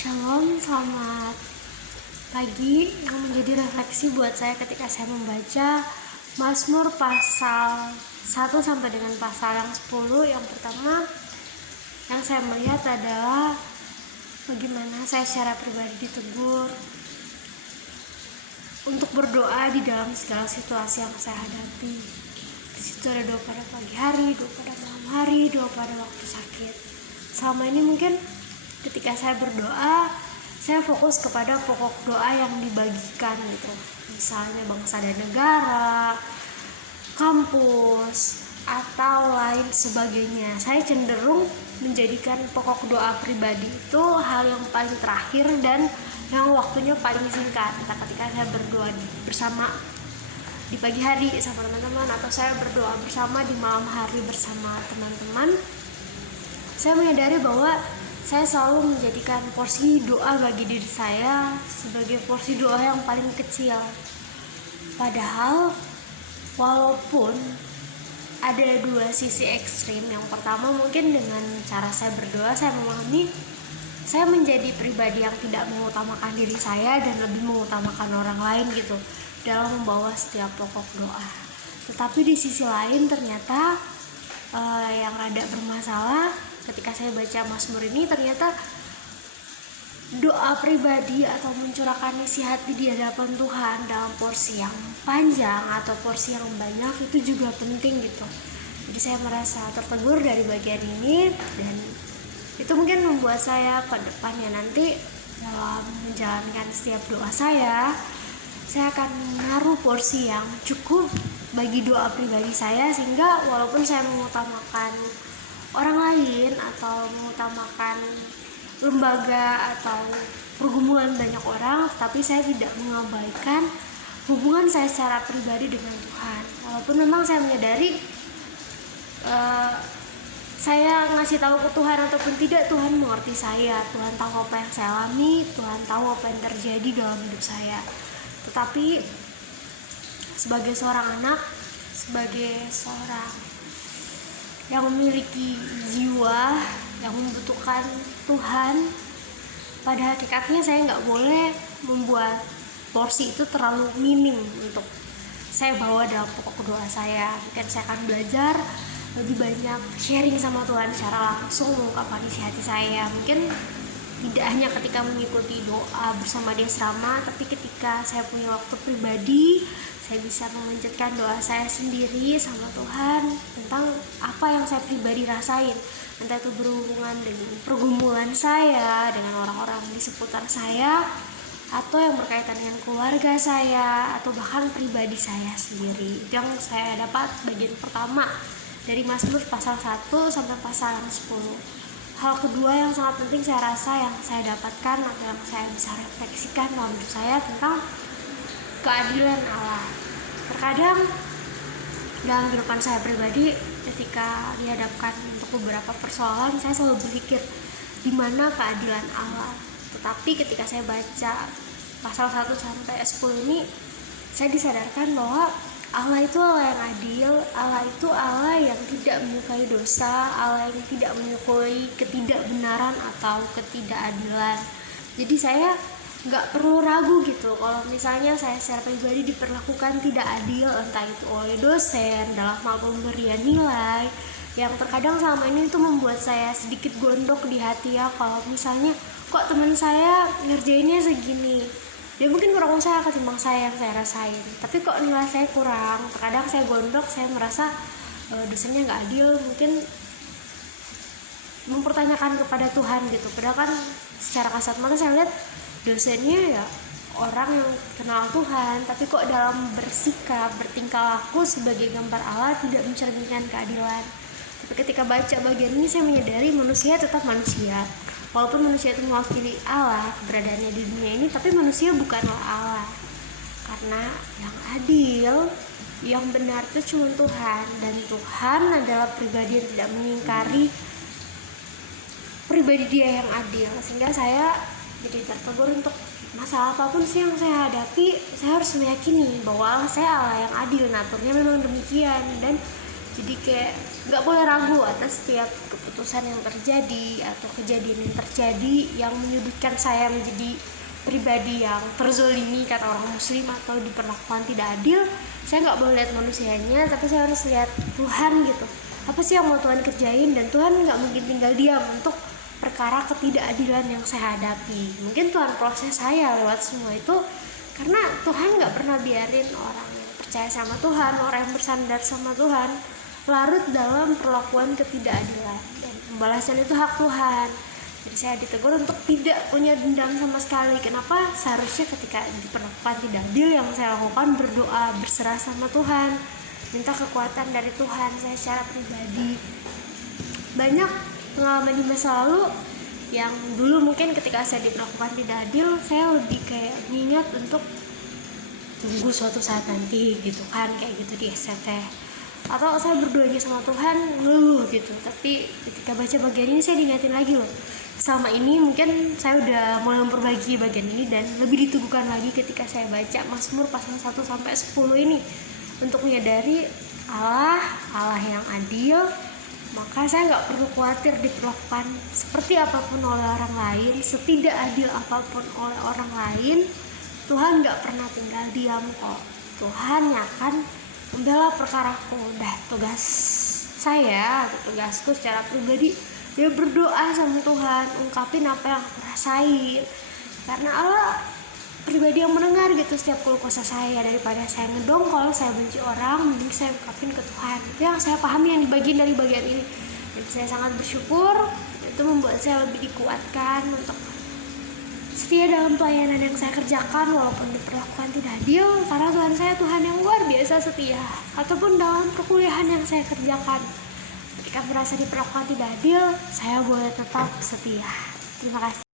Shalom, selamat pagi yang menjadi refleksi buat saya ketika saya membaca Mazmur pasal 1 sampai dengan pasal yang 10. Yang pertama yang saya melihat adalah bagaimana saya secara pribadi ditegur untuk berdoa di dalam segala situasi yang saya hadapi. Di situ ada doa pada pagi hari, doa pada malam hari, doa pada waktu sakit. Selama ini mungkin ketika saya berdoa, saya fokus kepada pokok doa yang dibagikan gitu. Misalnya bangsa dan negara, kampus, atau lain sebagainya. Saya cenderung menjadikan pokok doa pribadi itu hal yang paling terakhir dan yang waktunya paling singkat. Ketika saya berdoa bersama di pagi hari sama teman-teman, atau saya berdoa bersama di malam hari bersama teman-teman, saya menyadari bahwa saya selalu menjadikan porsi doa bagi diri saya sebagai porsi doa yang paling kecil. Padahal walaupun ada dua sisi ekstrim. Yang pertama mungkin dengan cara saya berdoa, saya memahami saya menjadi pribadi yang tidak mengutamakan diri saya dan lebih mengutamakan orang lain gitu dalam membawa setiap pokok doa. Tetapi di sisi lain ternyata yang rada bermasalah ketika saya baca Mazmur ini, ternyata doa pribadi atau mencurahkan isi hati di hadapan Tuhan dalam porsi yang panjang atau porsi yang banyak itu juga penting gitu. Jadi saya merasa tertegur dari bagian ini, dan itu mungkin membuat saya ke depannya nanti dalam menjalankan setiap doa saya akan menaruh porsi yang cukup bagi doa pribadi saya, sehingga walaupun saya mengutamakan orang lain atau mengutamakan lembaga atau pergumulan banyak orang, tapi saya tidak mengabaikan hubungan saya secara pribadi dengan Tuhan. Walaupun memang saya menyadari saya ngasih tahu ke Tuhan ataupun tidak, Tuhan mengerti saya, Tuhan tahu apa yang saya alami, Tuhan tahu apa yang terjadi dalam hidup saya. Tetapi sebagai seorang anak, sebagai seorang yang memiliki jiwa yang membutuhkan Tuhan, pada hakikatnya saya nggak boleh membuat porsi itu terlalu minim untuk saya bawa dalam pokok doa saya. Mungkin saya akan belajar lebih banyak sharing sama Tuhan secara langsung, mengungkapkan isi hati saya. Mungkin tidak hanya ketika mengikuti doa bersama di asrama, tapi ketika saya punya waktu pribadi, saya bisa memanjatkan doa saya sendiri sama Tuhan tentang apa yang saya pribadi rasain, entah itu berhubungan dengan pergumulan saya, dengan orang-orang di seputar saya, atau yang berkaitan dengan keluarga saya, atau bahkan pribadi saya sendiri. Itu yang saya dapat bagian pertama dari Mazmur pasal 1 sampai pasal 10. Hal kedua yang sangat penting saya rasa yang saya dapatkan atau yang saya bisa refleksikan dalam hidup saya tentang keadilan Allah. Terkadang dalam kehidupan saya pribadi, ketika dihadapkan untuk beberapa persoalan, saya selalu berpikir di mana keadilan Allah. Tetapi ketika saya baca pasal 1 sampai 10 ini, saya disadarkan bahwa Allah itu Allah yang adil, Allah itu Allah yang tidak menyukai dosa, Allah yang tidak menyukai ketidakbenaran atau ketidakadilan. Jadi saya nggak perlu ragu gitu kalau misalnya saya secara pribadi diperlakukan tidak adil, entah itu oleh dosen dalam hal pemberian nilai, yang terkadang selama ini itu membuat saya sedikit gondok di hati ya, kalau misalnya kok teman saya ngerjainnya segini, dia mungkin kurang usaha ketimbang saya yang saya rasain, tapi kok nilai saya kurang. Terkadang saya gondok, saya merasa dosennya nggak adil, mungkin mempertanyakan kepada Tuhan gitu. Padahal kan secara kasat mata saya lihat dosennya ya orang yang kenal Tuhan, tapi kok dalam bersikap, bertingkah laku sebagai gambar Allah tidak mencerminkan keadilan. Tapi ketika baca bagian ini saya menyadari manusia tetap manusia. Walaupun manusia itu mewakili Allah keberadaannya di dunia ini, tapi manusia bukanlah Allah. Karena yang adil, yang benar itu cuma Tuhan, dan Tuhan adalah pribadi yang tidak mengingkari pribadi Dia yang adil. Sehingga saya jadi tertegur untuk masalah apapun sih yang saya hadapi, saya harus meyakini bahwa Allah saya Allah yang adil, naturnya memang demikian. Dan jadi kayak nggak boleh ragu atas setiap keputusan yang terjadi atau kejadian yang terjadi yang menyudutkan saya menjadi pribadi yang terzolimi kata orang muslim atau diperlakukan tidak adil. Saya nggak boleh lihat manusianya, tapi saya harus lihat Tuhan gitu. Apa sih yang mau Tuhan kerjain, dan Tuhan nggak mungkin tinggal diam untuk perkara ketidakadilan yang saya hadapi. Mungkin Tuhan proses saya lewat semua itu, karena Tuhan nggak pernah biarin orang yang percaya sama Tuhan, orang yang bersandar sama Tuhan larut dalam perlakuan ketidakadilan, dan pembalasan itu hak Tuhan. Jadi saya ditegur untuk tidak punya dendam sama sekali. Kenapa? Seharusnya ketika diperlakukan tidak adil, yang saya lakukan berdoa, berserah sama Tuhan, minta kekuatan dari Tuhan. Saya secara pribadi banyak pengalaman di masa lalu yang dulu mungkin ketika saya diperlakukan tidak adil, saya lebih kayak mengingat untuk tunggu suatu saat nanti gitu kan, kayak gitu di SCT, atau saya berdoanya sama Tuhan ngeluh gitu. Tapi ketika baca bagian ini saya diingatin lagi loh, selama ini mungkin saya udah mulai memperbaiki bagian ini, dan lebih diteguhkan lagi ketika saya baca Mazmur pasal 1-10 ini untuk menyadari Allah yang adil. Maka saya nggak perlu khawatir diperlakukan seperti apapun oleh orang lain, setidak adil apapun oleh orang lain. Tuhan nggak pernah tinggal diam kok. Tuhan yang akan membela perkaraku. Udah tugas saya, tugasku secara pribadi, dia berdoa sama Tuhan, ungkapin apa yang aku rasain, karena Allah pribadi yang mendengar gitu setiap keluh kesah saya. Daripada saya ngedongkol, saya benci orang, mending saya ungkapin ke Tuhan. Itu yang saya pahami yang dibagiin dari bagian ini, dan saya sangat bersyukur. Itu membuat saya lebih dikuatkan untuk setia dalam pelayanan yang saya kerjakan walaupun diperlakukan tidak adil, karena Tuhan saya Tuhan yang luar biasa setia. Ataupun dalam perkuliahan yang saya kerjakan, ketika merasa diperlakukan tidak adil, saya boleh tetap setia. Terima kasih.